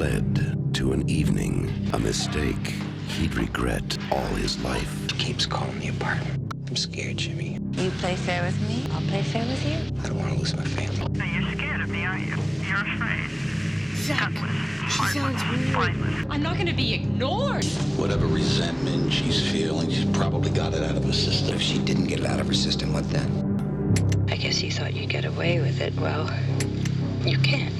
led to an evening, a mistake he'd regret all his life. He keeps calling me apart. I'm scared, Jimmy. You play fair with me, I'll play fair with you. I don't want to lose my family. Now, you're scared of me, aren't you? You're afraid. Zach, she sounds weird. I'm not gonna be ignored. Whatever resentment she's feeling, she's probably got it out of her system. If she didn't get it out of her system, what then? I guess you thought you'd get away with it. Well, you can't.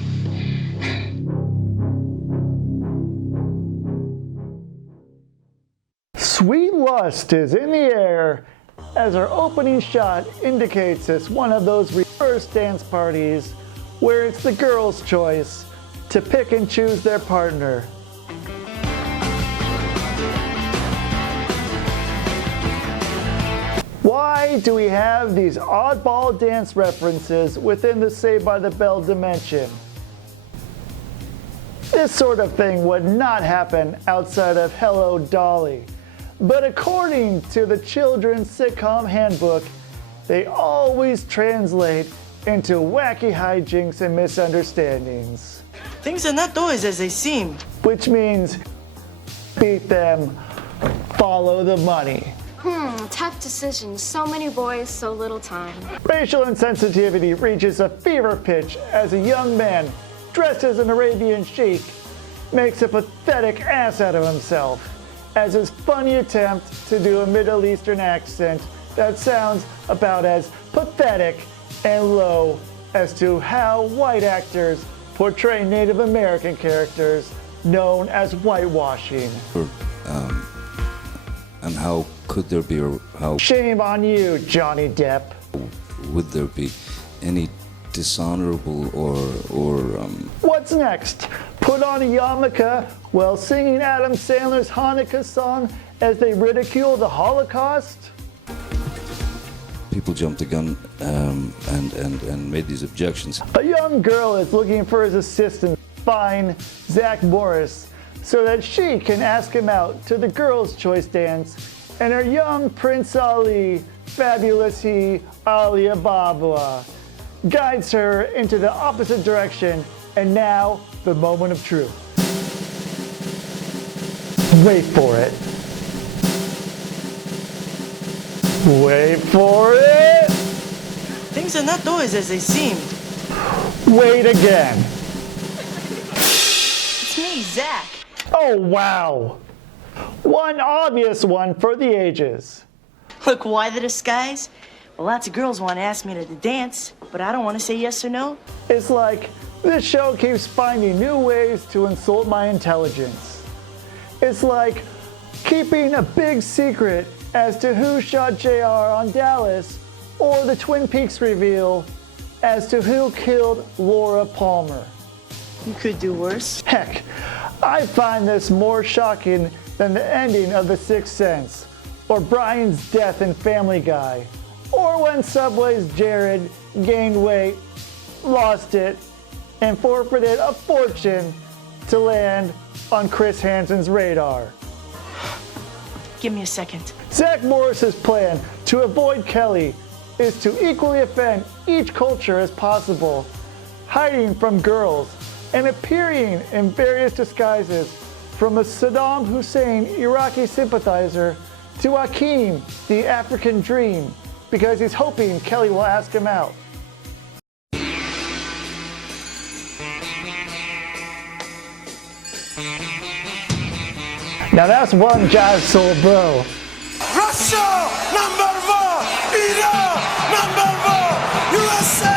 Sweet lust is in the air as our opening shot indicates it's one of those reverse dance parties where it's the girl's choice to pick and choose their partner. Why do we have these oddball dance references within the Saved by the Bell dimension? This sort of thing would not happen outside of Hello Dolly. But according to the children's sitcom handbook, they always translate into wacky hijinks and misunderstandings. Things are not always as they seem. Which means beat them, follow the money. Tough decision. So many boys, so little time. Racial insensitivity reaches a fever pitch as a young man, dressed as an Arabian sheik, makes a pathetic ass out of himself as his funny attempt to do a Middle Eastern accent that sounds about as pathetic and low as to how white actors portray Native American characters known as whitewashing. And how could there be, or how... Shame on you, Johnny Depp. Would there be any dishonorable or What's next? Put on a yarmulke while singing Adam Sandler's Hanukkah song as they ridicule the Holocaust? people jumped the gun and made these objections. A young girl is looking for his assistant, fine Zach Morris, so that she can ask him out to the girls' choice dance, and her young Prince Ali, fabulous he, Ali Ababa, guides her into the opposite direction, and now the moment of truth. Wait for it. Wait for it! Things are not always as they seem. Wait again. It's me, Zach. Oh, wow. One obvious one for the ages. Look, why the disguise? Well, lots of girls want to ask me to dance, but I don't want to say yes or no. It's like this show keeps finding new ways to insult my intelligence. It's like keeping a big secret as to who shot JR on Dallas, or the Twin Peaks reveal as to who killed Laura Palmer. You could do worse. Heck, I find this more shocking than the ending of The Sixth Sense, or Brian's death in Family Guy, or when Subway's Jared gained weight, lost it, and forfeited a fortune to land on Chris Hansen's radar. Give me a second. Zach Morris's plan to avoid Kelly is to equally offend each culture as possible, hiding from girls and appearing in various disguises, from a Saddam Hussein Iraqi sympathizer to Hakeem, the African dream, because he's hoping Kelly will ask him out. Now that's one jive soul bro. Russia, number one! Iran, number one! USA,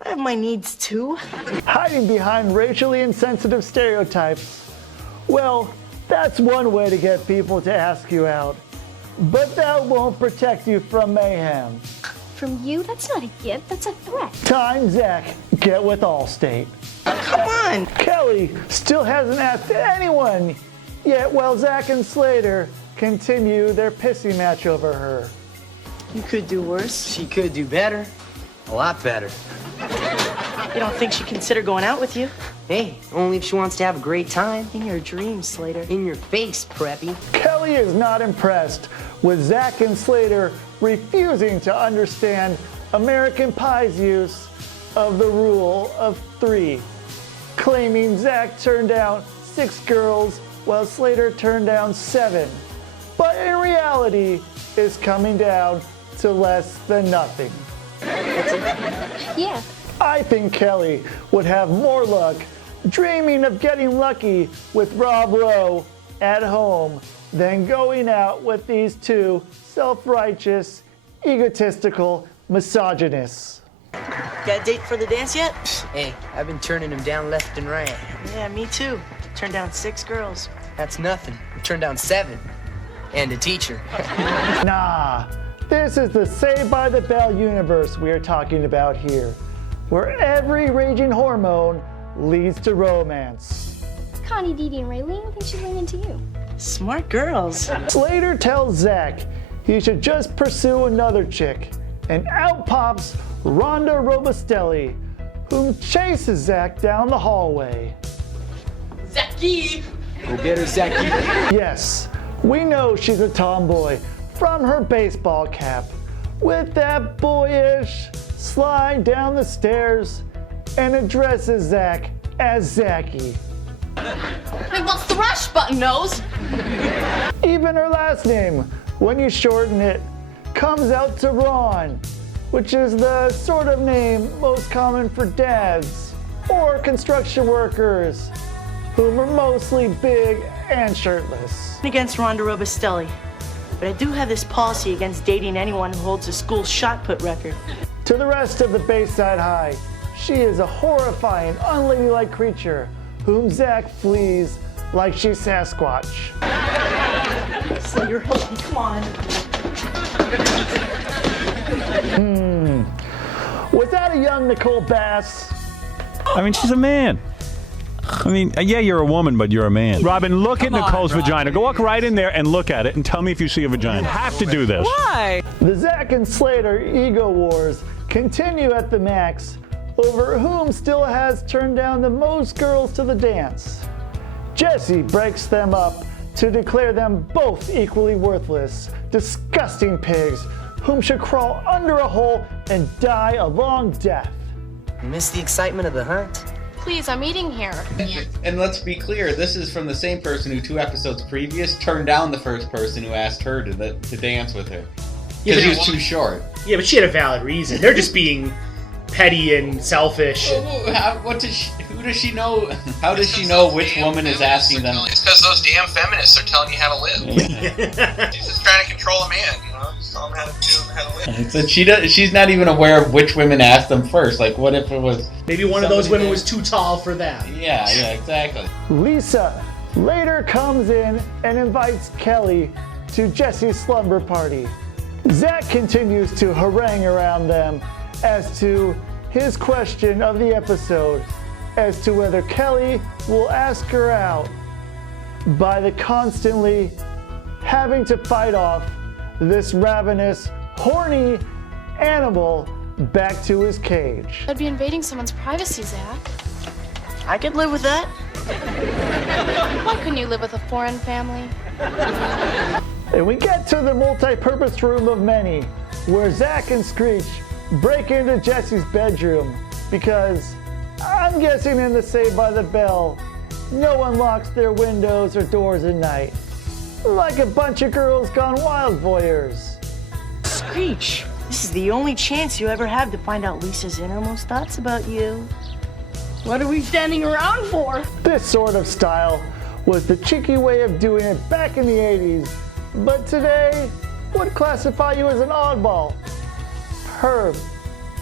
I have my needs too. Hiding behind racially insensitive stereotypes. Well, that's one way to get people to ask you out. But that won't protect you from mayhem. From you? That's not a gift, that's a threat. Time, Zach. Get with Allstate. Come on! Kelly still hasn't asked anyone yet, while Zach and Slater continue their pissy match over her. You could do worse. She could do better. A lot better. You don't think she'd consider going out with you? Hey, only if she wants to have a great time. In your dreams, Slater. In your face, Preppy. Kelly is not impressed with Zach and Slater refusing to understand American Pie's use of the rule of 3. claiming Zach turned down 6 girls while Slater turned down 7. But in reality, it's coming down to less than nothing. Yeah. I think Kelly would have more luck dreaming of getting lucky with Rob Lowe at home than going out with these two self-righteous, egotistical misogynists. Got a date for the dance yet? Hey, I've been turning him down left and right. Yeah, me too. Turned down 6 girls. That's nothing. I turned down 7. And a teacher. Nah, this is the Saved by the Bell universe we are talking about here, where every raging hormone leads to romance. Connie, Dee Dee, and Raylene think she's leaning to you. Smart girls. Slater tells Zach he should just pursue another chick, and out pops Rhonda Robustelli, whom chases Zach down the hallway. Zachy! Go get her, Zachy. Yes, we know she's a tomboy from her baseball cap, with that boyish slide down the stairs, and addresses Zach as Zachy. Hey, what's the rush, button nose? Even her last name, when you shorten it, comes out to Ron, which is the sort of name most common for dads or construction workers, whom are mostly big and shirtless. Against Rhonda Robustelli. But I do have this policy against dating anyone who holds a school shot put record. To the rest of the Bayside High, she is a horrifying, unladylike creature whom Zach flees like she's Sasquatch. Slater, help me, come on. Was that a young Nicole Bass? I mean, she's a man. I mean, yeah, you're a woman, but you're a man. Robin, look at Nicole's vagina. Go walk right in there and look at it and tell me if you see a vagina. You have to do this. Why? The Zach and Slater ego wars continue at the max over whom still has turned down the most girls to the dance. Jesse breaks them up to declare them both equally worthless, disgusting pigs whom should crawl under a hole and die a long death. You missed the excitement of the hunt? Please, I'm eating here. And let's be clear, this is from the same person who 2 episodes previous turned down the first person who asked her to dance with her. Because he was too short. Yeah, but she had a valid reason. They're just being petty and selfish. Who does she know? How does she know which woman is asking them? It's because those damn feminists are telling you how to live. She's just trying to control a man, you know? Just tell him how to live. So she's not even aware of which women asked them first. Like, what if it was... Maybe one of those women was too tall for them. Yeah, exactly. Lisa later comes in and invites Kelly to Jesse's slumber party. Zach continues to harangue around them as to his question of the episode as to whether Kelly will ask her out by the constantly having to fight off this ravenous, horny animal back to his cage. I'd be invading someone's privacy, Zach. I could live with that. Why couldn't you live with a foreign family? And we get to the multi-purpose room of many, where Zach and Screech break into Jesse's bedroom because I'm guessing in the Saved by the Bell, no one locks their windows or doors at night. Like a bunch of girls gone wild voyeurs. Screech, this is the only chance you ever have to find out Lisa's innermost thoughts about you. What are we standing around for? This sort of style was the cheeky way of doing it back in the 80s, but today would classify you as an oddball, perv,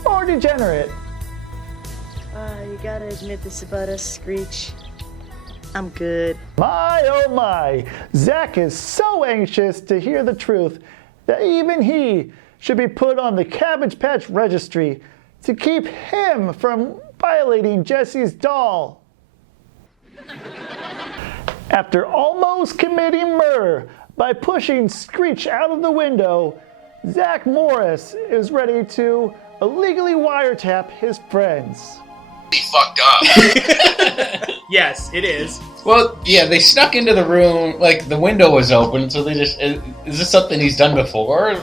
or degenerate. You gotta admit this about us, Screech. I'm good. My oh my, Zach is so anxious to hear the truth that even he should be put on the Cabbage Patch registry to keep him from violating Jesse's doll. After almost committing murder by pushing Screech out of the window, Zach Morris is ready to illegally wiretap his friends. He fucked up. Yes, it is. Well, yeah, they snuck into the room, like the window was open, so they just... Is this something he's done before?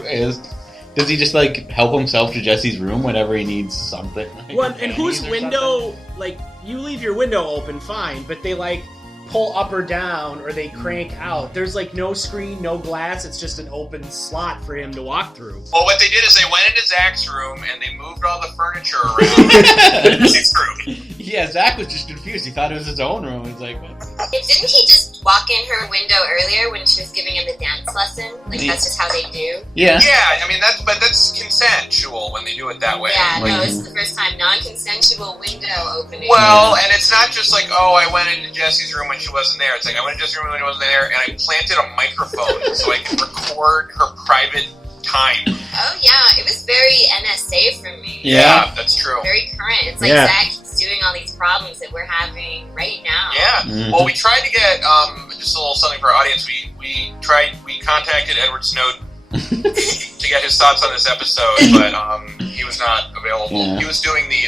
Does he just like help himself to Jesse's room whenever he needs something? Well, and whose window? Like, you leave your window open, fine, but they like pull up or down or they crank out. There's like no screen, no glass. It's just an open slot for him to walk through. Well, what they did is they went into Zach's room and they moved all the furniture around his room. Yeah, Zach was just confused. He thought it was his own room. He's like, what? Didn't he just walk in her window earlier when she was giving him the dance lesson? Like, that's just how they do? Yeah. Yeah, I mean, that's consensual when they do it that way. Yeah, no, this is the first time non-consensual window opening. Well, and it's not just like, oh, I went into Jesse's room when she wasn't there. It's like, I went into Jesse's room when she wasn't there, and I planted a microphone so I could record her private time. Oh, yeah, it was very NSA for me. Yeah, that's true. Very current. It's like Zach keeps doing all these problems that we're having right now. Yeah. Mm-hmm. Well, we tried to get just a little something for our audience. We contacted Edward Snowden to get his thoughts on this episode, but he was not available. Yeah. He was doing the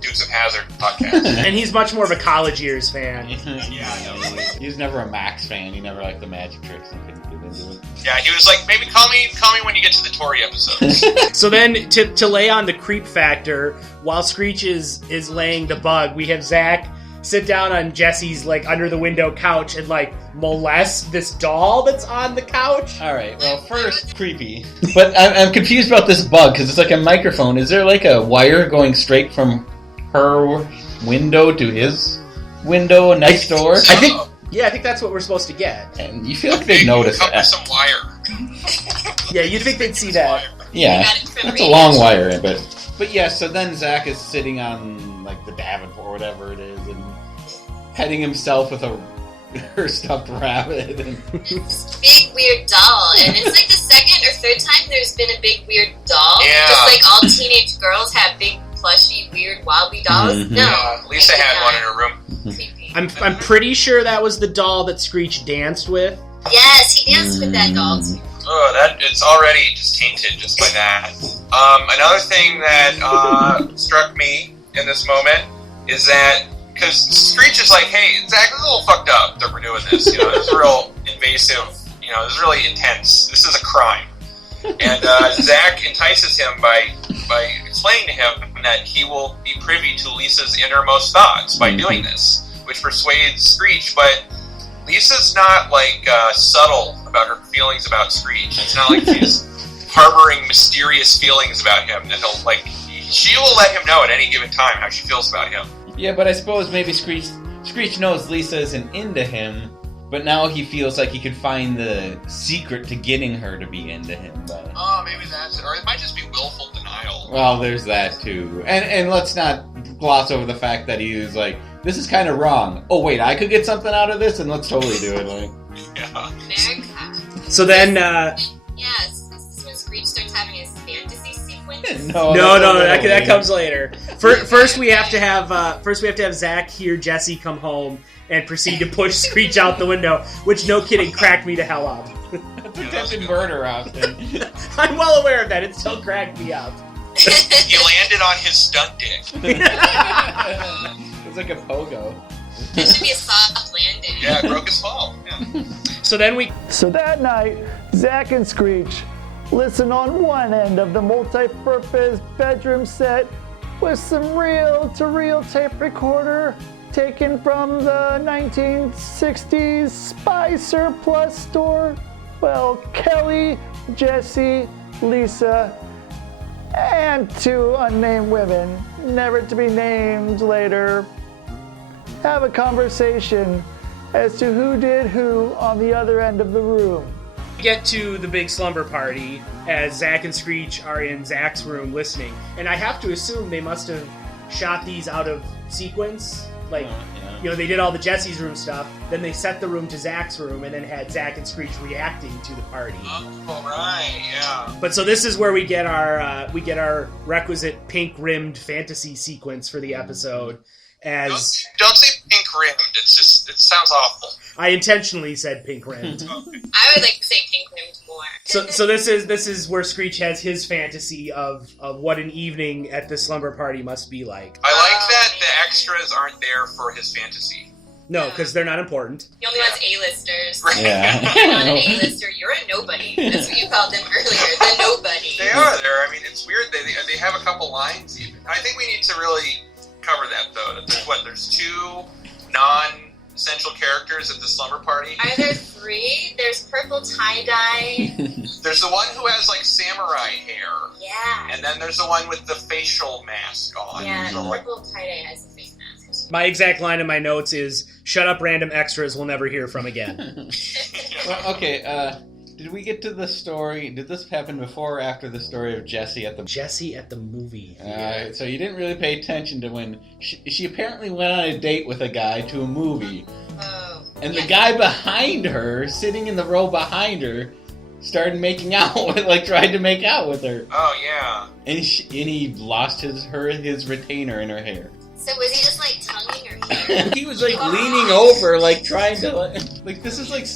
Dukes of Hazzard podcast. And he's much more of a college years fan. Yeah, I know. He was never a Max fan. He never liked the magic tricks. He couldn't get into it. Yeah, he was like, maybe call me when you get to the Tory episodes. So then, to lay on the creep factor, while Screech is laying the bug, we have Zach sit down on Jesse's like under the window couch and like molest this doll that's on the couch. All right. Well, first creepy, but I'm confused about this bug because it's like a microphone. Is there like a wire going straight from her window to his window next door? I think. Yeah, I think that's what we're supposed to get. And you feel like they'd notice that. Some wire. Yeah, you'd think they'd see that. Yeah, that's a long wire, but yeah. So then Zach is sitting on like the Davenport or whatever it is, and petting himself with her stuffed rabbit. And big weird doll, and it's like the second or third time there's been a big weird doll. Yeah. Just like all teenage girls have big plushy weird wobbly dolls. Mm-hmm. No, Lisa had one in her room. I'm pretty sure that was the doll that Screech danced with. Yes, he danced with that doll too. Oh, it's already just tainted just by that. Another thing that struck me in this moment is that because Screech is like, hey, Zach, this is a little fucked up that we're doing this. You know, this is real invasive. You know, this is really intense. This is a crime. And Zach entices him by explaining to him that he will be privy to Lisa's innermost thoughts by doing this, which persuades Screech. But Lisa's not like subtle about her feelings about Screech. It's not like she's harboring mysterious feelings about him that he'll like. She will let him know at any given time how she feels about him. yeah, but I suppose maybe Screech knows Lisa isn't into him, but now he feels like he could find the secret to getting her to be into him. But Oh, maybe that's it, or it might just be willful denial. well, there's that too, and let's not gloss over the fact that he was like, this is kind of wrong. Oh wait, I could get something out of this, and let's totally do it. Like, Yeah. America. So then, Yes, this is when Screech starts having his fantasy sequence. no, that comes later. First, we have to have Zach hear Jesse come home and proceed to push Screech out the window, which, no kidding, cracked me to hell up. That's attempted murder, Austin. I'm well aware of that. It still cracked me up. He landed on his stunt dick. It's like a pogo. It should be a soft landing. Yeah, it broke his fall. Yeah. So that night, Zach and Screech listen on one end of the multi-purpose bedroom set with some reel-to-reel tape recorder taken from the 1960s spy surplus store. Well, Kelly, Jesse, Lisa, and two unnamed women, never to be named later, have a conversation as to who did who on the other end of the room. We get to the big slumber party as Zach and Screech are in Zach's room listening. And I have to assume they must have shot these out of sequence. Like, you know, they did all the Jesse's room stuff, then they set the room to Zach's room, and then had Zach and Screech reacting to the party. Oh, right, yeah. But so this is where we get our requisite pink-rimmed fantasy sequence for the episode. As Don't say pink rimmed. It's just, it sounds awful. I intentionally said pink rimmed. I would like to say pink rimmed more. So this is where Screech has his fantasy of what an evening at the slumber party must be like. I like that the extras aren't there for his fantasy. No, because they're not important. He only wants A-listers. Yeah. You're not an A-lister, you're a nobody. That's what you called them earlier, the nobody. They are there. I mean, it's weird. They have a couple lines even. I think we need to really cover that, though. There's 2 non-essential characters at the slumber party? Are there 3? There's purple tie-dye. There's the one who has, like, samurai hair. Yeah. And then there's the one with the facial mask on. Yeah, So, like, purple tie-dye has the face mask. My exact line in my notes is, "Shut up, random extras we'll never hear from again." Well, okay, did we get to the story? Did this happen before or after the story of Jessie at the movie? So you didn't really pay attention to when she apparently went on a date with a guy to a movie. Oh. And the guy behind her, sitting in the row behind her, started making out with, like, tried to make out with her. Oh, yeah. And he lost his retainer in her hair. So was he just, like, tonguing her hair? He was, like, leaning over, like, trying to, like, this is, like,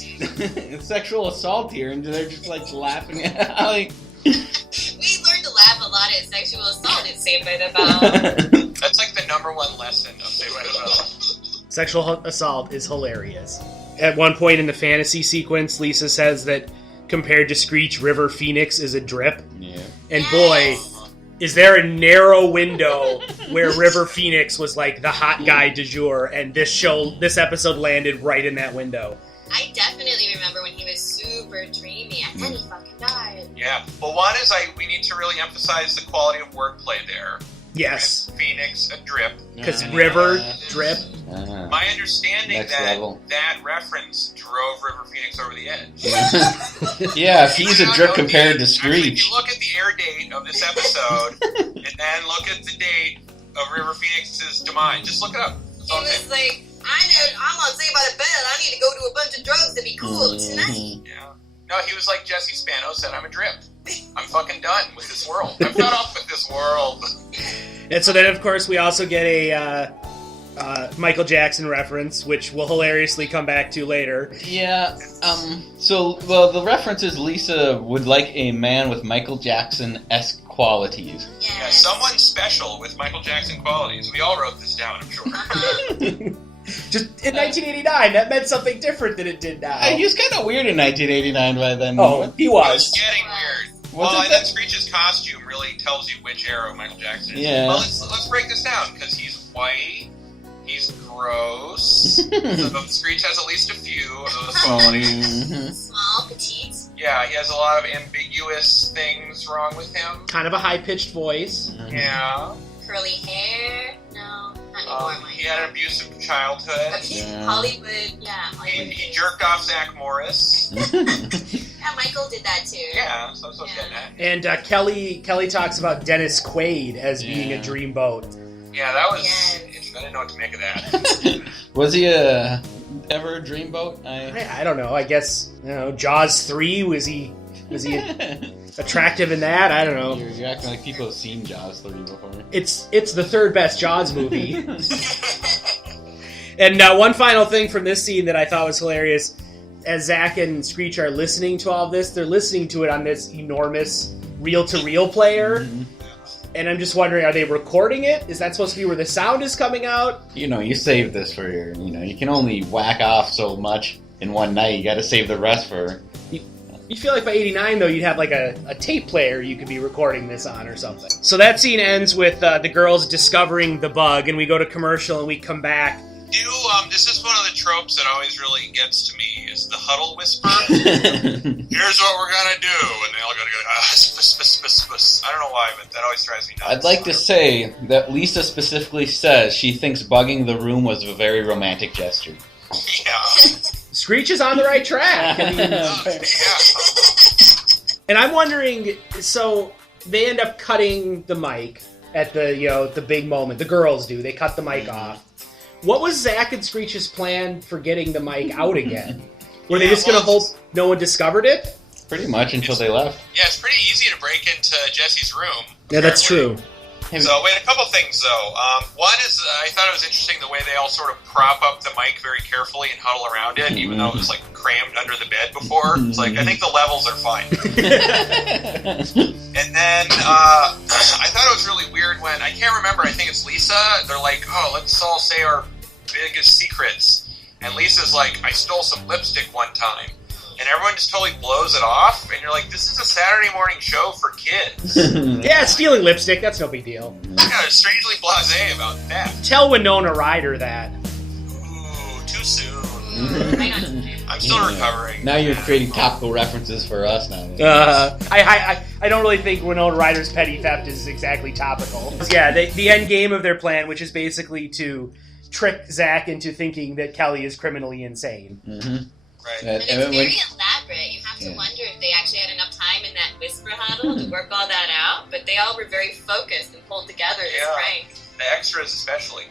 sexual assault here, and they're just, like, laughing at it. Like... We learned to laugh a lot at sexual assault in Saved by the Bell. That's, like, the #1 lesson of Saved by the Bell. Sexual assault is hilarious. At one point in the fantasy sequence, Lisa says that compared to Screech, River Phoenix is a drip. Yeah. And boy, is there a narrow window where River Phoenix was like the hot guy du jour, and this episode landed right in that window. I definitely remember when he was super dreamy, and then he fucking died. Yeah. Well, one is we need to really emphasize the quality of wordplay there. Yes. With Phoenix, a drip. Because River, drip. My understanding Next level. that reference drove River Phoenix over the edge. Yeah, if he's a drip compared to Screech. Actually, if you look at the air date of this episode, and then look at the date of River Phoenix's demise, just look it up. He was like, I'm on Saved by the Bell, I need to go do a bunch of drugs to be cool tonight. Yeah. No, he was like Jesse Spano said, I'm a drip. I'm fucking done with this world. I'm fed up with this world. And so then, of course, we also get a Michael Jackson reference, which we'll hilariously come back to later. Yeah, the reference is Lisa would like a man with Michael Jackson-esque qualities. Yeah, someone special with Michael Jackson qualities. We all wrote this down, I'm sure. Just in 1989, that meant something different than it did now. He was kind of weird in 1989 by then. Oh, he was. It's getting weird. Then Screech's costume really tells you which era of Michael Jackson is. Yeah. Well, let's break this down, because he's white, he's gross, so Screech has at least a few of those qualities. Small, petite. Yeah, he has a lot of ambiguous things wrong with him. Kind of a high-pitched voice. Yeah. Curly hair? No, not anymore. He had an abusive childhood. Hollywood, Hollywood. He jerked off Zach Morris. Yeah, Michael did that too. Yeah, so getting at. And Kelly talks about Dennis Quaid as being a dreamboat. Yeah, that was... I didn't know what to make of that. Was he ever a dreamboat? I don't know. I guess, Jaws 3, was he attractive in that? I don't know. You're acting like people have seen Jaws 3 before. It's the third best Jaws movie. And one final thing from this scene that I thought was hilarious, as Zach and Screech are listening to all of this, they're listening to it on this enormous reel-to-reel player. Mm-hmm. And I'm just wondering, are they recording it? Is that supposed to be where the sound is coming out? You save this for your, you can only whack off so much in one night. You got to save the rest for... You feel like by 89, though, you'd have like a tape player you could be recording this on or something. So that scene ends with the girls discovering the bug, and we go to commercial and we come back. This is one of the tropes that always really gets to me, is the huddle whisper. Here's what we're gonna do, and they all gotta go, I don't know why, but that always drives me nuts. I'd like to say that Lisa specifically says she thinks bugging the room was a very romantic gesture. Yeah. Screech is on the right track. I mean, and I'm wondering, so they end up cutting the mic at the big moment. The girls do. They cut the mic off. What was Zach and Screech's plan for getting the mic out again? Were they just going to hope no one discovered it? Pretty much until they left. Yeah, it's pretty easy to break into Jesse's room. Yeah, that's true. So, wait, a couple things, though. One is, I thought it was interesting the way they all sort of prop up the mic very carefully and huddle around it, even though it was, crammed under the bed before. It's I think the levels are fine. And then, I thought it was really weird when, I can't remember, I think it's Lisa, they're like, oh, let's all say our biggest secrets. And Lisa's like, I stole some lipstick one time. And everyone just totally blows it off. And you're like, this is a Saturday morning show for kids. Yeah, stealing lipstick, that's no big deal. Yeah, they're strangely blasé about theft. Tell Winona Ryder that. Ooh, too soon. I'm still recovering. Now you're creating topical references for us now. I don't really think Winona Ryder's petty theft is exactly topical. Yeah, the end game of their plan, which is basically to trick Zach into thinking that Kelly is criminally insane. Mm-hmm. Right. And it's very elaborate. You have to wonder if they actually had enough time in that whisper huddle to work all that out. But they all were very focused and pulled together this prank. The extras especially.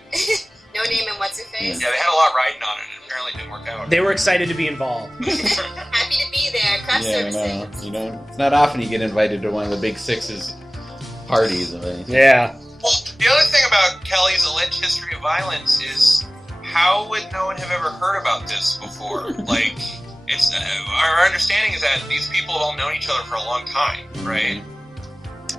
No name and what's her face. Yeah, they had a lot riding on it, and apparently it didn't work out. They were excited to be involved. Happy to be there. Craft services. It's not often you get invited to one of the big six's parties of anything. Yeah. Well, the other thing about Kelly's alleged history of violence is, how would no one have ever heard about this before? Like, it's our understanding is that these people have all known each other for a long time, right?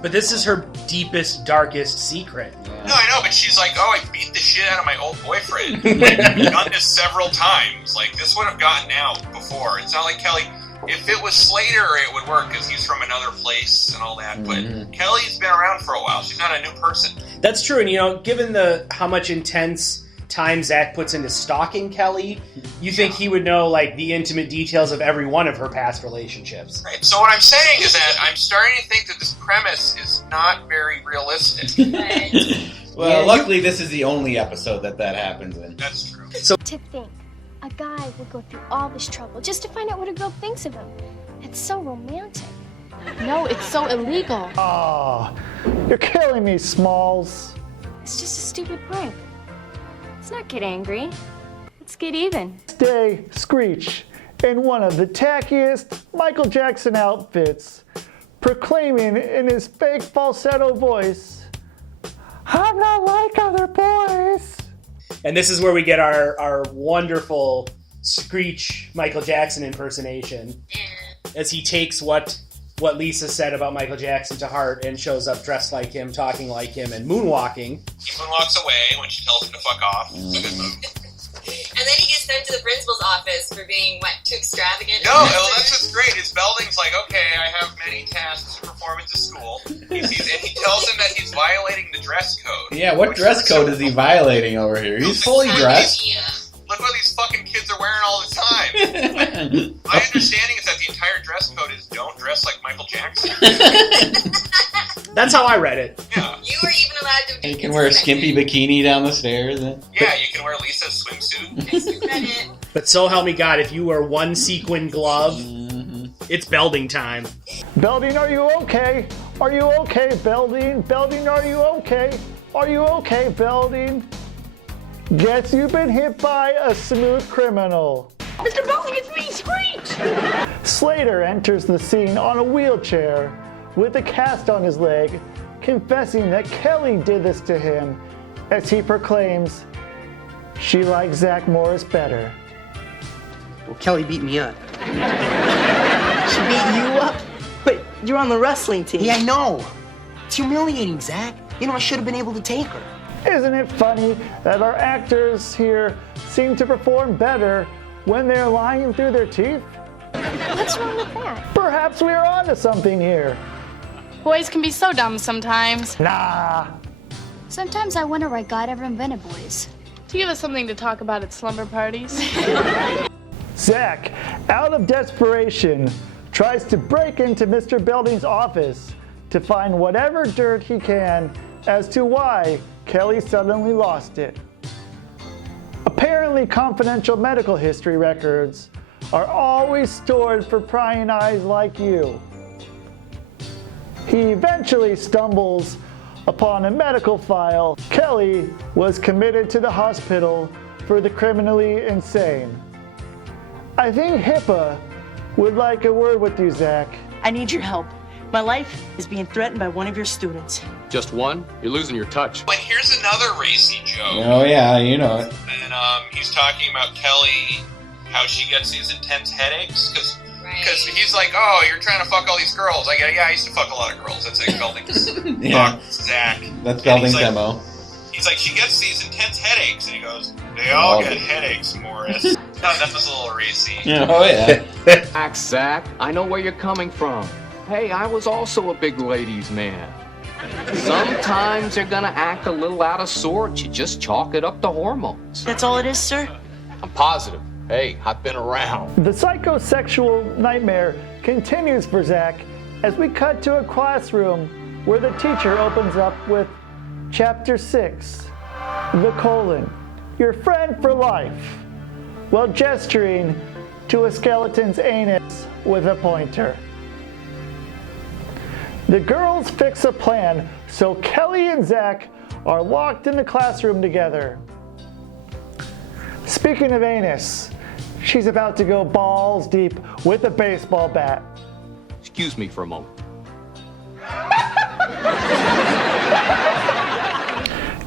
But this is her deepest, darkest secret. No, I know, but she's like, oh, I beat the shit out of my old boyfriend. Like, I've done this several times. Like, this would have gotten out before. It's not like Kelly... If it was Slater, it would work, because he's from another place and all that. But Kelly's been around for a while. She's not a new person. That's true, and given how much intense time Zach puts into stalking Kelly, you think he would know, like, the intimate details of every one of her past relationships. Right. So what I'm saying is that I'm starting to think that this premise is not very realistic. Well, luckily this is the only episode that happens in. That's true. So to think a guy would go through all this trouble just to find out what a girl thinks of him. It's so romantic. No, it's so illegal. Oh, you're killing me, Smalls. It's just a stupid prank. Let's not get angry. Let's get even. Stay Screech in one of the tackiest Michael Jackson outfits, proclaiming in his fake falsetto voice, I'm not like other boys. And this is where we get our wonderful Screech Michael Jackson impersonation, as he takes what Lisa said about Michael Jackson to heart and shows up dressed like him, talking like him, and moonwalking. He moonwalks away when she tells him to fuck off. And then he gets sent to the principal's office for being, too extravagant? No, well, that's what's great. Is Belding's like, okay, I have many tasks to perform at the school. And he tells him that he's violating the dress code. Yeah, what dress code is he violating over here? He's fully dressed. Look what these fucking kids are wearing all the time. My understanding is that the entire dress code is don't dress like Michael Jackson. That's how I read it. Yeah. You were even allowed to... You can wear a skimpy bikini down the stairs. Yeah, you can wear Lisa's swimsuit. But so help me God, if you wear one sequin glove, it's Belding time. Belding, are you okay? Are you okay, Belding? Belding, are you okay? Are you okay, Belding? Guess you've been hit by a smooth criminal. Mr. Belding, it's me, Screech! Slater enters the scene on a wheelchair with a cast on his leg, confessing that Kelly did this to him as he proclaims she likes Zach Morris better. Well, Kelly beat me up. She beat you up? Wait, you're on the wrestling team. Yeah, I know. It's humiliating, Zach. I should have been able to take her. Isn't it funny that our actors here seem to perform better when they're lying through their teeth? What's wrong with that? Perhaps we're onto something here. Boys can be so dumb sometimes. Nah. Sometimes I wonder why God ever invented boys. To give us something to talk about at slumber parties. Zach, out of desperation, tries to break into Mr. Belding's office to find whatever dirt he can as to why Kelly suddenly lost it. Apparently, confidential medical history records are always stored for prying eyes like you. He eventually stumbles upon a medical file. Kelly was committed to the hospital for the criminally insane. I think HIPAA would like a word with you, Zach. I need your help. My life is being threatened by one of your students. Just one? You're losing your touch. And here's another racy joke. Oh, yeah, you know it. And he's talking about Kelly, how she gets these intense headaches, because he's like, oh, you're trying to fuck all these girls. Like, yeah, I used to fuck a lot of girls. That's like Belding's Yeah. Zach. That's Belding's like, demo. he's like, she gets these intense headaches, and he goes, they all get headaches, Morris. That was a little racy. Oh, yeah. Zach, I know where you're coming from. Hey, I was also a big ladies' man. Sometimes they're gonna act a little out of sorts. You just chalk it up to hormones. That's all it is, sir? I'm positive. Hey, I've been around. The psychosexual nightmare continues for Zach as we cut to a classroom where the teacher opens up with Chapter 6, The Colon, Your Friend for Life, while gesturing to a skeleton's anus with a pointer. The girls fix a plan so Kelly and Zach are locked in the classroom together. Speaking of anus, she's about to go balls deep with a baseball bat. Excuse me for a moment.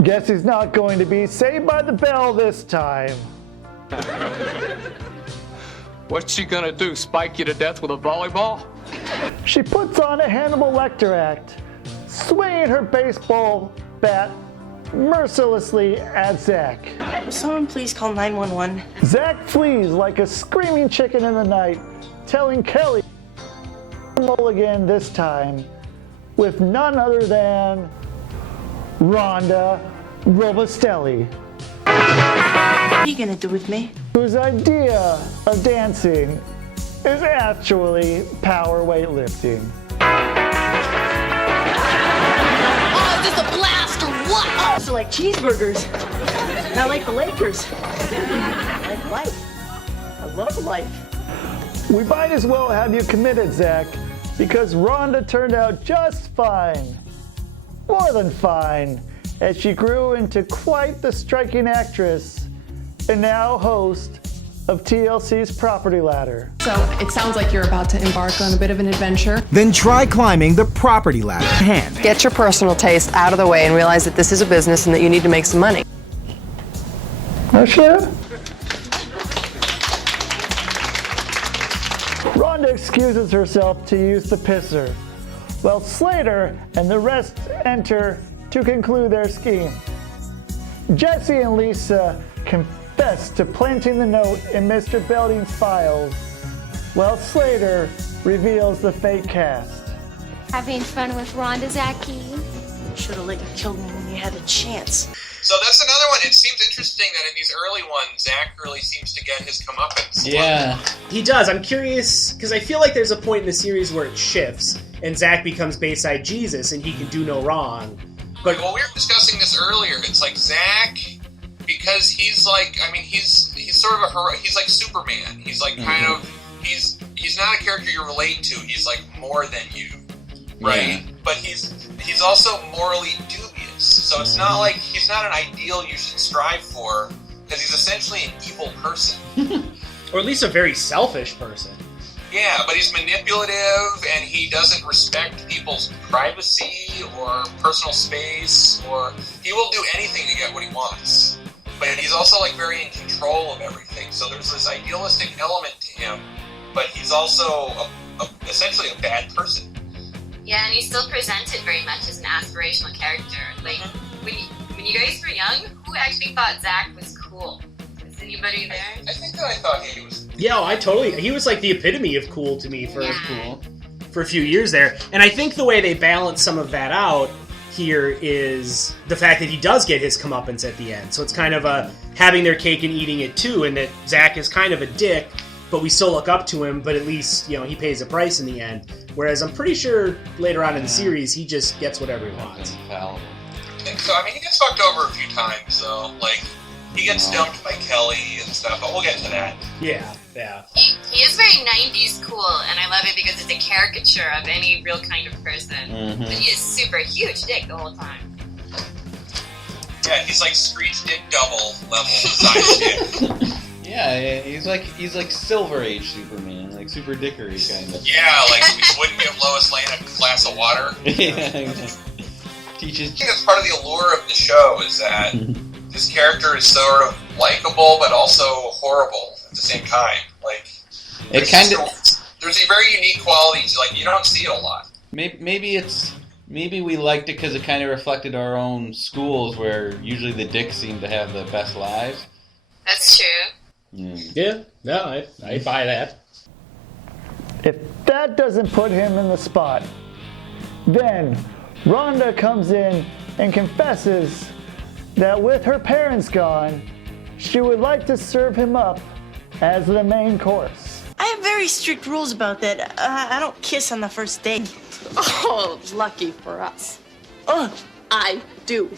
Guess he's not going to be Saved by the Bell this time. What's she gonna do, spike you to death with a volleyball? She puts on a Hannibal Lecter act, swinging her baseball bat mercilessly at Zach. Someone please call 911. Zach flees like a screaming chicken in the night, telling Kelly mulligan this time with none other than Rhonda Robostelli. What are you gonna do with me? Whose idea of dancing is actually power weightlifting. Oh, is this a blast or what? Oh, so like cheeseburgers. Not like the Lakers. I like life. I love life. We might as well have you committed, Zach, because Rhonda turned out just fine. More than fine, as she grew into quite the striking actress and now host of TLC's Property Ladder. So it sounds like you're about to embark on a bit of an adventure. Then try climbing the property ladder. Hand. Get your personal taste out of the way and realize that this is a business and that you need to make some money. Oh shit. Rhonda excuses herself to use the pisser, while Slater and the rest enter to conclude their scheme. Jesse and Lisa confess to planting the note in Mr. Belding's files, while Slater reveals the fake cast. Having fun with Rhonda, Zachy? Should have let you kill me when you had a chance. So that's another one. It seems interesting that in these early ones, Zach really seems to get his comeuppance. Yeah. He does. I'm curious, because I feel like there's a point in the series where it shifts, and Zach becomes Bayside Jesus, and he can do no wrong. But well, we were discussing this earlier. It's like Zach, because he's like, I mean, he's sort of a hero. He's like Superman. He's like kind of, he's not a character you relate to. He's like more than you, right? Yeah. But he's also morally dubious. So it's not like he's not an ideal you should strive for, because he's essentially an evil person. Or at least a very selfish person. Yeah, but he's manipulative, and he doesn't respect people's privacy or personal space, or he will do anything to get what he wants. But he's also like very in control of everything. So there's this idealistic element to him, but he's also essentially a bad person. Yeah, and he's still presented very much as an aspirational character. Like, when you guys were young, who actually thought Zach was cool? Is anybody there? I think that I thought he was... Yeah, he was like the epitome of cool to me for a few years there. And I think the way they balance some of that out here is the fact that he does get his comeuppance at the end. So it's kind of a having their cake and eating it too, and that Zach is kind of a dick, but we still look up to him, but at least, he pays a price in the end. Whereas I'm pretty sure later on in the series, he just gets whatever he wants. I think so. I mean, he gets fucked over a few times, though. Like, he gets dumped by Kelly and stuff, but we'll get to that. Yeah. He is very 90s cool, and I love it because it's a caricature of any real kind of person. Mm-hmm. But he is super huge dick the whole time. Yeah, he's like Screech Dick Double level size dick. Yeah, he's like Silver Age Superman, like super dickery kind of. Yeah, like he wouldn't give Lois Lane a glass of water. Yeah, teaches. I think that's part of the allure of the show is that this character is sort of likable but also horrible at the same time. Like, there's a very unique quality to, like, you don't see it a lot. Maybe it's Maybe we liked it because it kind of reflected our own schools, where usually the dicks seem to have the best lives. That's true. Yeah, no, I buy that. If that doesn't put him in the spot, then Rhonda comes in and confesses that with her parents gone, she would like to serve him up as the main course. I have very strict rules about that. I don't kiss on the first date. Oh, lucky for us. I do.